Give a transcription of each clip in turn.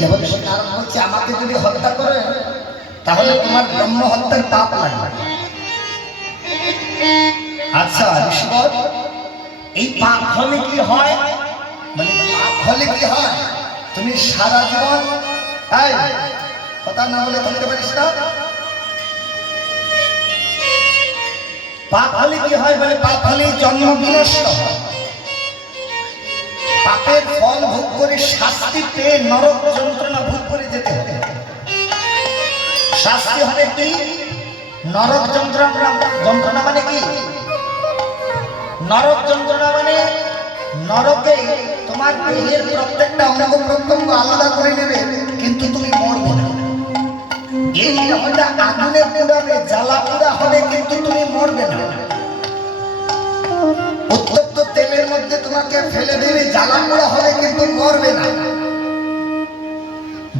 দেবর্ষি নারদ বলছে আমাকে যদি হত্যা করে তাহলে তোমার ব্রহ্ম হত্যার পাপ লাগবে। আচ্ছা ঋষিবর, এই পাপ হলে কি হয়? মানে পাপ হলে কি হয়? তুমি সারা জীবন কথা না বলে থাকতে পারিস না। পাপ হলে কি হয়? বলে পাপ হলে জন্ম বিনষ্ট হয়, পাপের ফল ভোগ করে শাস্তি পেয়ে নরক যন্ত্রণা ভোগ করে যেতে হবে। শাস্তি হবে কি? নরক যন্ত্রণা। যন্ত্রণা মানে কি? নরক যন্ত্রণা মানে নরকে তোমার দেহের প্রত্যেকটা অঙ্গ প্রত্যঙ্গ আলাদা করে নেবে, কিন্তু তুমি মরবে না। এই দেহটা আগুনে পুড়াবে, জ্বালা পোড়া হবে, কিন্তু তুমি মরবে না। উত্তপ্ত তেলের মধ্যে তোমাকে ফেলে দেবে, জ্বালা পোড়া হবে, কিন্তু মরবে না।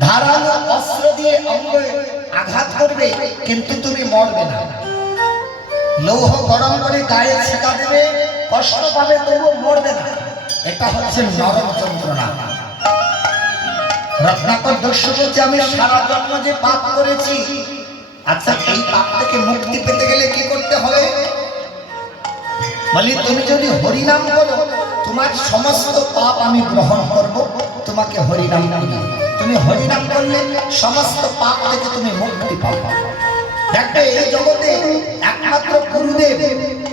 ধারালো অস্ত্র দিয়ে অঙ্গে আঘাত করবে, কিন্তু তুমি মরবে না। লৌহ গরম করে গায়ে ছেঁকা দেবে, কষ্ট পাবে, তবুও মরবে না। এটা হচ্ছে নরক যন্ত্রণা। রত্নাকর দস্যু বলছে আমি সারা জন্ম যে পাপ করেছি, আচ্ছা এই পাপ থেকে মুক্তি পেতে গেলে কি করতে হবে? বলি তুমি যদি হরিনাম করো তোমার সমস্ত পাপ আমি গ্রহণ করব, তোমাকে হরিনাম করি। তুমি হরিনাম করলে সমস্ত পাপ থেকে তুমি মুক্তি পাবে। দেখবে এই জগতে একমাত্র গুরুদেব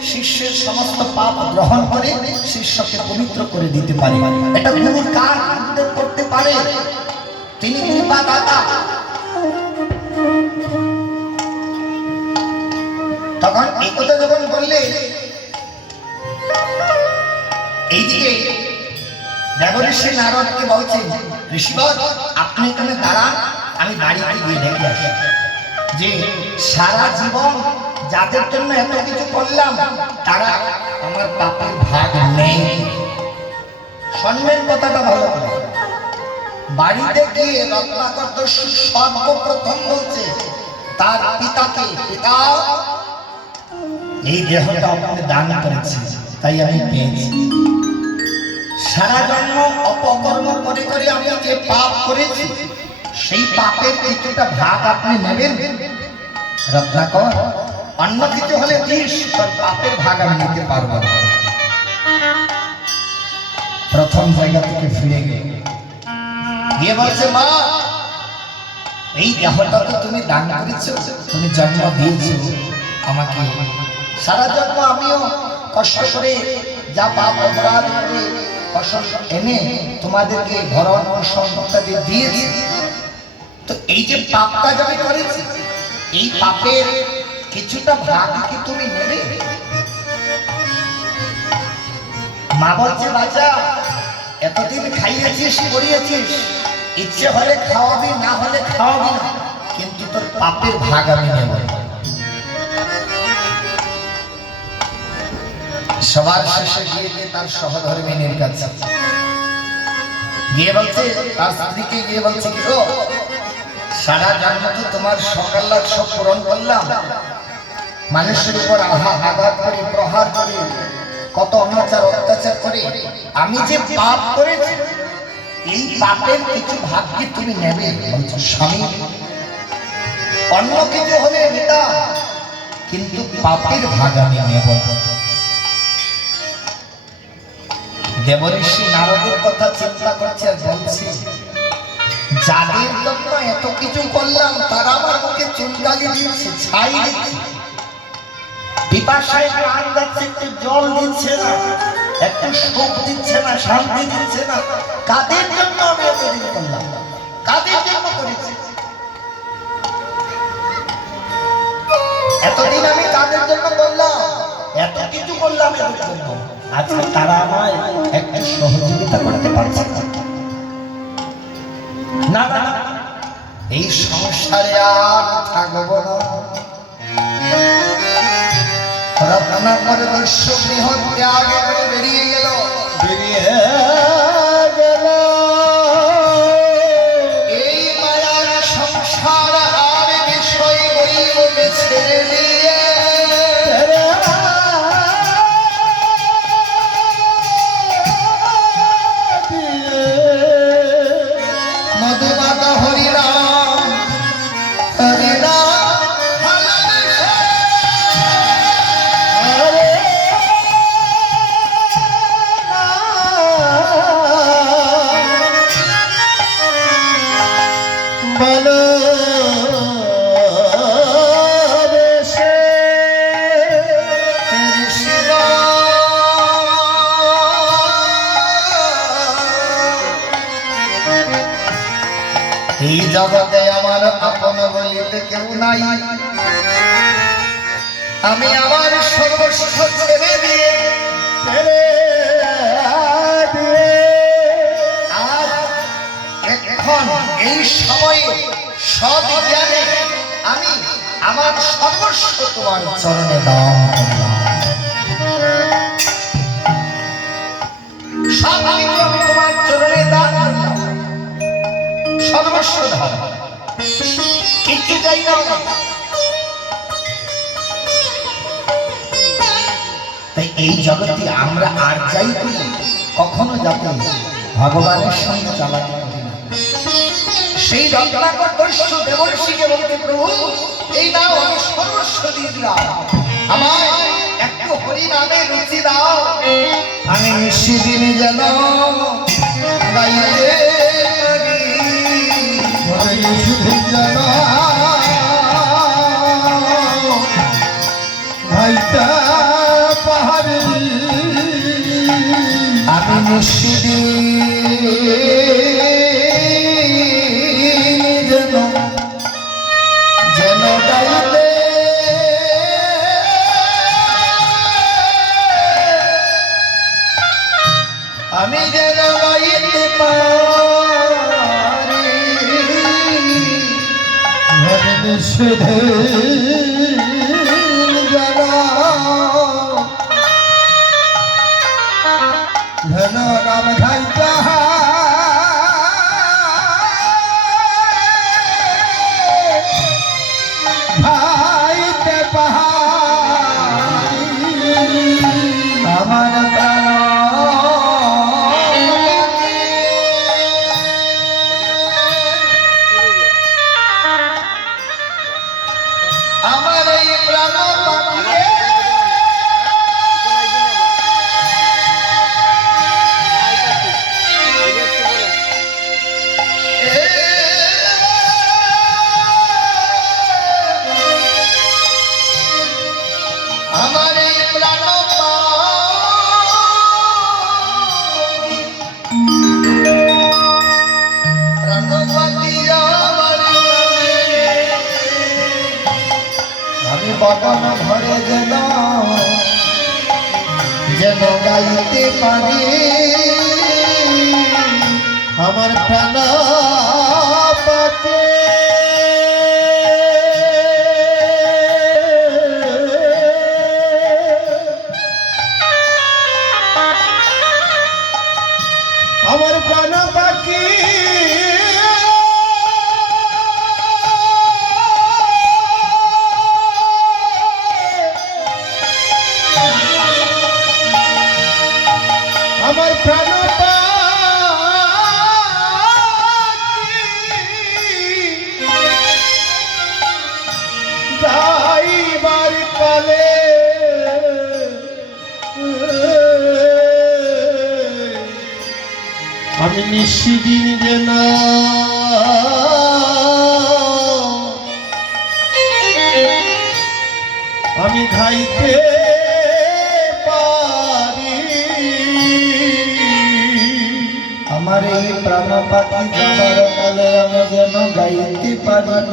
শিষ্যের সমস্ত পাপ গ্রহণ করে শিষ্যকে পবিত্র করে দিতে পারে। এটা গুরু কার গুরুদেব করতে পারে? তিনি কৃপা দাতা। তখন এই কথা যখন বললে, এইদিকে দেবর্ষি নারদকে বলছেন ঋষিবর আপনি এখানে দাঁড়ান, আমি বাড়িতে গিয়ে দেখে আসি যে সারা জীবন যাদের জন্য এত কিছু করলাম তারা আমার পাপের ভাগ নেই। শুনবেন কথাটা ভালো করে। বাড়িতে গিয়ে রত্নাকর দস্যু সর্বপ্রথম বলছে তার পিতাকে, পিতা এই দেহটা আপনি দান করেছেন তাই আমি পেয়েছি। সারা জন্ম অপকর্ম করে করে আমি যে পাপ করেছি সেই পাপের কিছুটা ভাগ আপনি নেবেন। রত্নাকর অন্য কিছু হলে দিস, পাপের ভাগ আমি নিতে পারবো না। প্রথম জায়গা থেকে ফিরে গিয়ে বলছে মা এই দেহটা তো তুমি দান করেছো, তুমি জন্ম দিয়েছো আমাকে। সারা জন্ম আমিও কষ্ট করে যা পাপ অপরাধ করে ফসল এনে তোমাদেরকে ভরণ পোষণ দিয়েছি, তো এই যে পাপ কাজ আমি করেছি এই পাপের কিছুটা ভাগ কি তুমি নেবে? মা বলছে বাচ্চা এতদিন খাইয়েছিস পড়িয়েছিস, ইচ্ছে হলে খাওয়াবি না হলে খাওয়াবি না, কিন্তু তোর পাপের ভাগ আমি নেব। সবার শেষে গিয়ে তার সহধর্মিনীর কাছে গিয়ে বলছে, তার স্ত্রীকে গিয়ে বলছে কি গো সারা জন্ম তো তোমার সকাল্লাদ সব পূরণ করলাম, মানুষের উপর আঘাত করে প্রহার করে কত অনাচার অত্যাচার করে আমি যে পাপ করেছি এই পাপের কিছু ভাগ কি তুমি নেবে? বলছো স্বামী অন্য কিছু হলে নিতাম, কিন্তু পাপের ভাগ আমি নেব। দেবর্ষি নারদের কথা চিন্তা করছে আর বলছে যাদের জন্য এত কিছু করলাম তারা আমার মুখে চুনকালি দিচ্ছে, ছাই দিচ্ছে, পিপাসায় প্রাণ যাচ্ছে, একটু জল দিচ্ছে না, একটু সুখ দিচ্ছে না, শান্তি দিচ্ছে না। কাদের জন্য আমি এতদিন করলাম? কাদের জন্য করেছি? এতদিন আমি কাদের জন্য করলাম? এত কিছু করলাম এদের জন্য, আজকে তারা আমায় একটু সহযোগিতা করতে পারছে না। না এই সংসারে আর থাকবো না। রত্নাকর দস্যু গৃহ ত্যাগ করে বেরিয়ে গেল। এই মায়ার সংসার আর বিষয় ছেড়ে দিয়ে মধুবাদ জাগা হরিনাম হরিনাম এই জগতে আমার আপন বলিতে কেউ নাই, আমি আমার সর্বস্ব ছেড়ে দিয়ে আর এখন এই সময়ে সব জ্ঞানে আমি আমার সর্বস্ব তোমার চরণে দান করলাম। সব আমি তোমার চরণে দান করলাম, সর্বস্ব দান, কিছু চাই না। তাই এই জগতে আমরা আর যাই করি কখনো যাতে ভগবানের সঙ্গে চালাতে পারি না। সেই রত্নাকর দস্যু দেবর্ষিকে বলতে, প্রভু এই নাও আমি সর্বস্ব দিয়ে দিলাম, আমার একটু হরি নামে রুচি দাও, আমি সেদিন যেন গাইতে পাহাড়ি আমি নিশ্চিত যেন গাইতে আমি যেন গাইতে পারি নিশ্চিত যেন নাম গাইতে গাইতে পাহাড়ি আমার আমার এই প্রাণ পাখিরে আমার এই প্রাণ আমি বদন ভরে যেন গাইতে পারি আমার প্রাণ পাতে আমার প্রাণ পাখি আমার প্রাণ যাইবার কালে আমি নিশ্চিদিন যেন আমি গাইতে পারি আমার এই প্রাণ পাখি যাবার কালে আমি যেন গাইতে পারি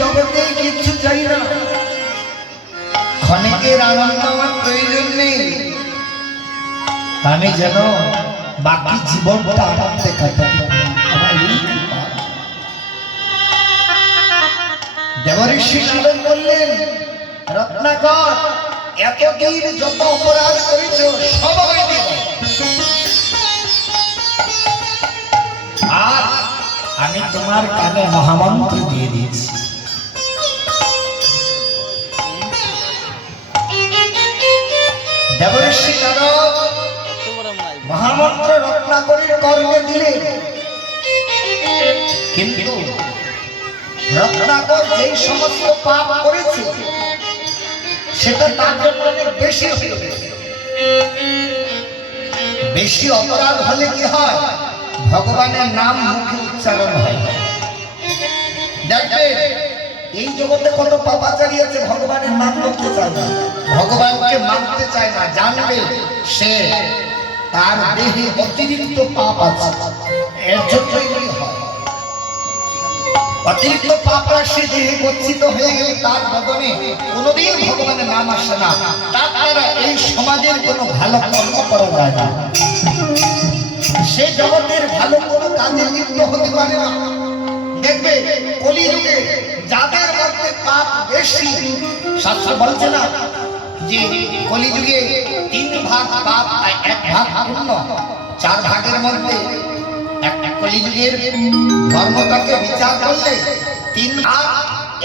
জগতে কিচ্ছু চাই না, ক্ষণিকের আনন্দ আমার প্রয়োজন নেই, আমি যেন বাকি জীবনটা আনন্দে কাটাতে পারি। দেবঋষি নারদ বললেন, রত্নাকর, এতদিন যত অপরাধ করেছ সব আমি দেব, আর আমি তোমার কানে মহামন্ত্র দিয়ে দিয়েছি। দেবঋষি নারদ মহামন্ত্র রত্নাকরের কর্ণে দিলেন, কিন্তু রত্নাকর যেই সমস্ত পাপ করেছে সেটা তার জন্য অনেক বেশি হয়ে গেছে। বেশি অপরাধ হলে কি হয়, ভগবানের নাম মুখে উচ্চারণ হয়। দেখবে এই জগতে কত পাপাচারী আছে, ভগবানের নাম করতে চায় না, ভগবানকে মানতে চায় না, জানবে সে তার দেহে অতিরিক্ত পাপ আছে, এর জন্যই হয়। অতিরিক্ত পাপ রাশি দেহে গচ্ছিত হয়ে গেলে তার বদনে কোনোদিন ভগবানের নাম আসে না, তার দ্বারা এই সমাজের কোনো ভালো কর্ম করা যায় না, সে জগতের ভালো কোনো কাজে লিপ্ত হতে পারে না। দেখবে কলিযুগে যাদের মধ্যে পাপ বেশি, শাস্ত্র বলছে না যে কলিযুগে 3 ভাগ পাপ আর 1 ভাগ পুণ্য, 4 ভাগের মধ্যে কলিযুগের ধর্মটাকে বিচার করলে 3 ভাগ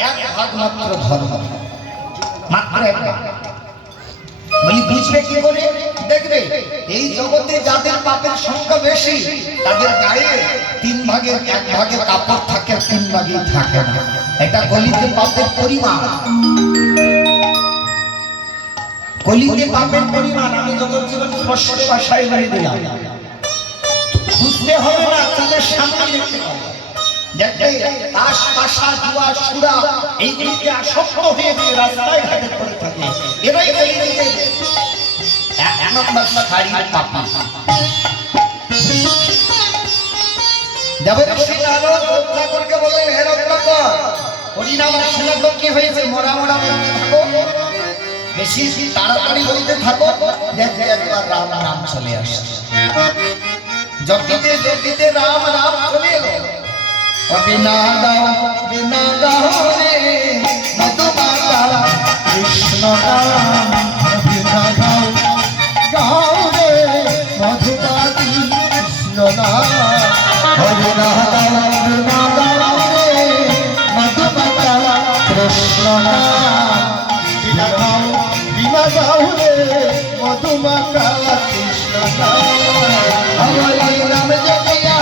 1 ভাগ মাত্র ধর্ম, মাত্র 1 ভাগ। বলি বুঝবে কি করে? দেখবে এই জগতে যাদের পাপের সংখ্যা বেশি তাদের গায়ে 3 ভাগের 1 ভাগের কাপড় থাকে, 3 ভাগেই থাকে না। এটা কলিতে পাপের পরিমাণ, কলিতে পাপের পরিমাণ। আমি জগৎ জীবন স্পষ্ট ভাষায় বলে দিলাম, বুঝতে হবে না, তাদের সামনে দেখতে পাবে। দেখবে তাস পাশা জুয়া সুরা এইগুলিতে আসক্ত হয়ে রাস্তায় ঘাটে পড়ে থাকে, এরাই কলিযুগে 1 নম্বর শারীরিক পাপী। দেবঋষি নারদ রত্নাকরকে বললেন, হে রত্নাকর, হরিনাম আসছে না তো কি হয়েছে, মরা মরা বলতে থাকো, বেশি তাড়াতাড়ি বলতে থাকো, দেখবে একবার রাম নাম চলে আসে। জপিতে জপিতে রাম রাম চলে এলো। বিনা গাও রে মধুমাতা কৃষ্ণ নাম, বিনা গাও রে মধুমাতি কৃষ্ণ নাম, বিনা গাও রে মধুমাতা কৃষ্ণ নাম, বিনা গাও রে মধুমাতা কৃষ্ণ নাম। আমার নাম জপিয়া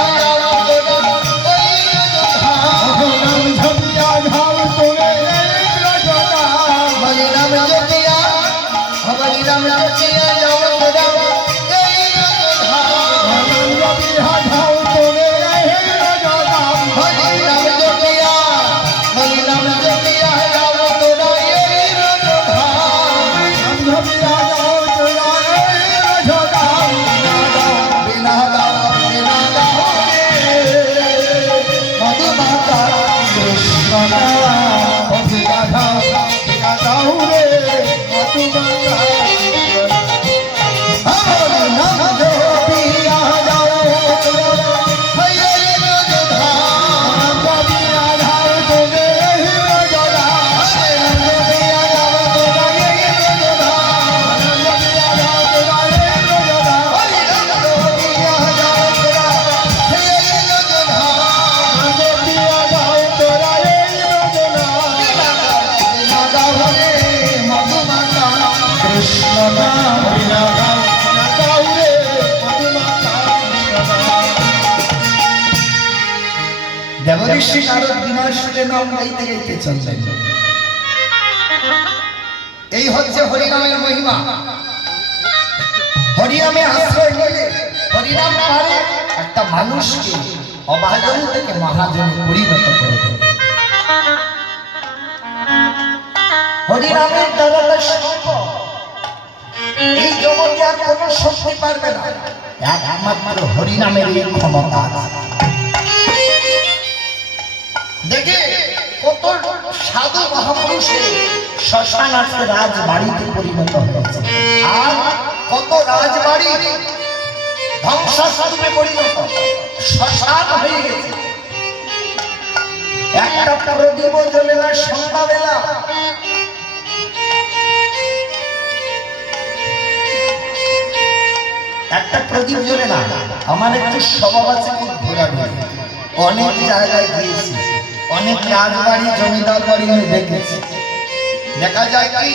দেবঋষি নারদ বিনয় সুরে নাম গাইতে গাইতে চললেন। এই হচ্ছে হরিনামের মহিমা। হরিনামে আশ্রয় নিলে হরিনাম পারে একটা মানুষকে অভাজন থেকে মহাজনে পরিণত করে দেবে। হরিনামের দ্বারা এই জগতে আর কোন শক্তি পারবে না, একমাত্র হরিনামের এই ক্ষমতা। দেখে কত সাধু মহাপুরুষের শ্মশান আজকে রাজবাড়িতে পরিণত হয়েছে, আর কত রাজবাড়ি ধ্বংসস্তূপে পরিণত, শ্মশান হয়ে গেছে। এক একটা প্রদীপ জ্বলে না সন্ধ্যাবেলা। একটা প্রদীপ জ্বলে না। আমার একটু স্বভাব আছে খুব ঘোরাঘুরি, অনেক জায়গায় গিয়েছি, অনেক রাজবাড়ি জমিদার বাড়ি আমি দেখেছি। দেখা যায় কি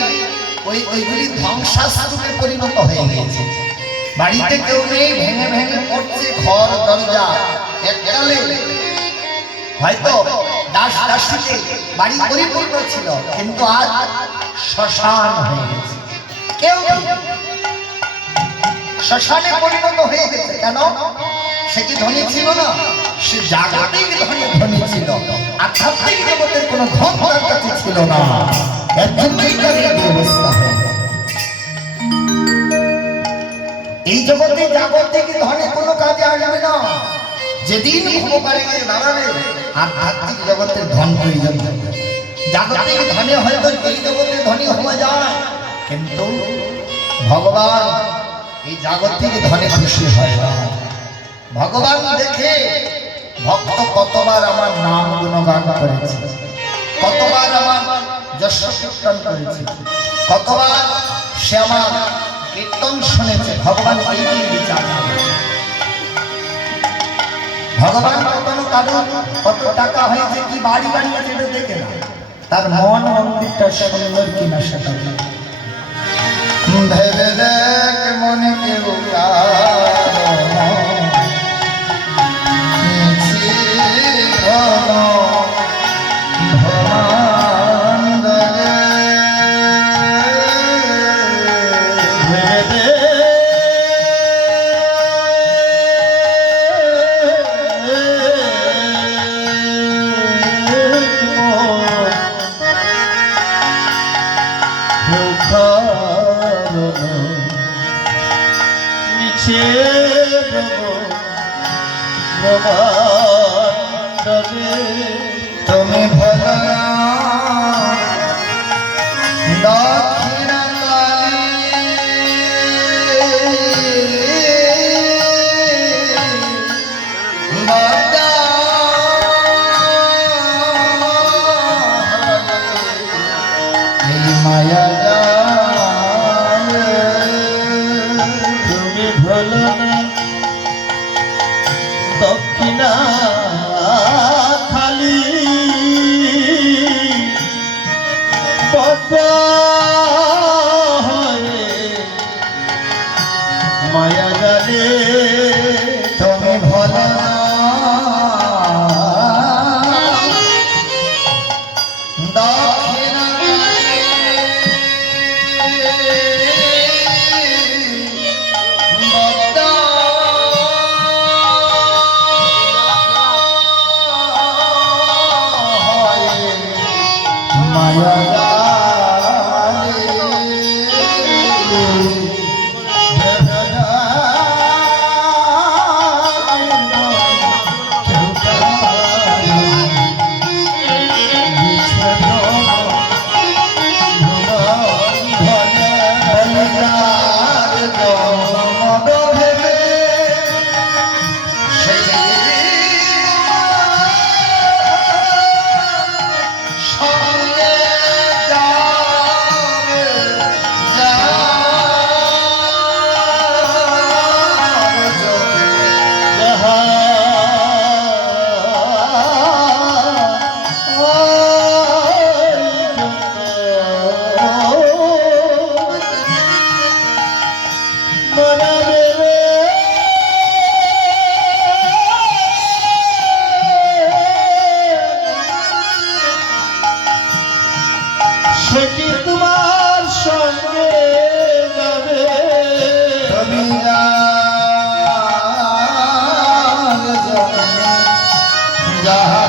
ওইগুলি ধ্বংসাস্তূপে পরিণত হয়ে গিয়েছে। বাড়িতে কেউ নেই, ভেঙে ভেঙে পড়ছে ঘর দরজা। এককালে হয়তো দাস দাসীতে বাড়ি পরিপূর্ণ ছিল, কিন্তু আজ শ্মশান হয়ে গেছে। কেউ শ্মশানে পরিণত হয়ে গেছে। কেন? সে কি ধনী ছিল না? সে জাগতিক ধনী ছিল, আধ্যাত্মিক জগতের কোনো ধন তার কাছে ছিল না। এর জন্যই তার এই অবস্থা হয়ে গেছে। এই জগতে জাগতিক ধনে কোনো কাজে আসবে না। যেদিন ভগবানে গিয়ে দাঁড়াবে আধ্যাত্মিক জগতের ধন প্রয়োজন। জাগতিক ধনে হয়তো এই জগতে ধনী হওয়া যায়, কিন্তু ভগবান এই জাগতিক ধনে খুশি হয় না। ভগবান দেখে ভক্ত কতবার আমার নাম গুণগান করেছে, কতবার আমার যশ কীর্তন করেছে, কতবার সে আমার কীর্তন শুনেছে। ভগবান এই বিচার করে। ভগবান কখনো কারণ কত টাকা হয়েছে, কি বাড়ি বানিয়েছে এটা দেখে না, তার মন মন্দিরটা সুন্দর কিনা সেটা ভেবে দেখ মনে কেউ তুমি ভালো দক্ষিণ মায়া তুমি ভালো দক্ষিণা খালি বাবা মায়া জানে তুমি ভালো দক্ষিণা সেটি তোমার সঙ্গে যাবে তুমি যাহা